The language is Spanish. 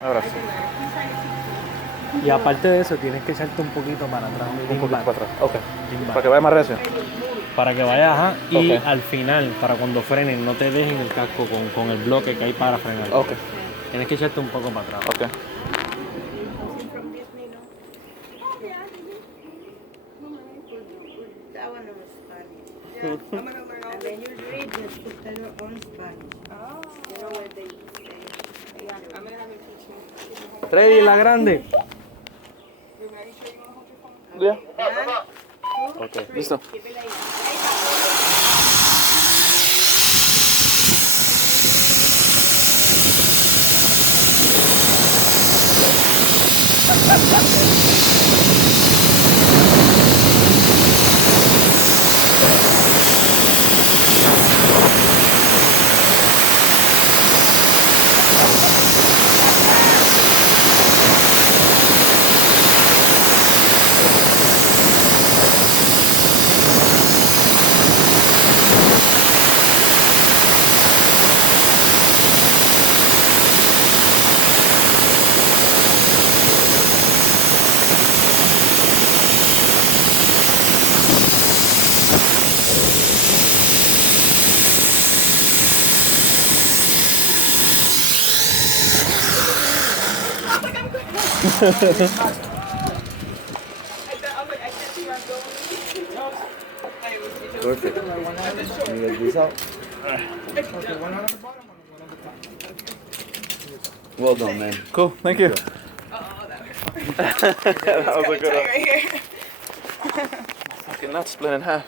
Ahora sí. Y aparte de eso, tienes que echarte un poquito para atrás. Un poquito para atrás. Ok. Lean back. Para que vaya más recio. Para que vayas, ajá. Y Ok. al final, para cuando frenen, no te dejen el casco con el bloque que hay para frenar. Ok. Tienes que echarte un poco para atrás. Ok. That one was Spanish. Yeah, I'm gonna learn all. And then you read the subtitle on Spanish. Oh. You know what they say. Yeah, I'm gonna have him teach me. Freddy, la grande. Are you sure you wanna hold your phone? Ya. Ok. Listo. Keep it like that. I was like, I can't see where I'm going. Perfect. Let me get this out. Well done, man. Cool. Thank you. Oh, that was That was a good one. right here. Fucking nuts split in half.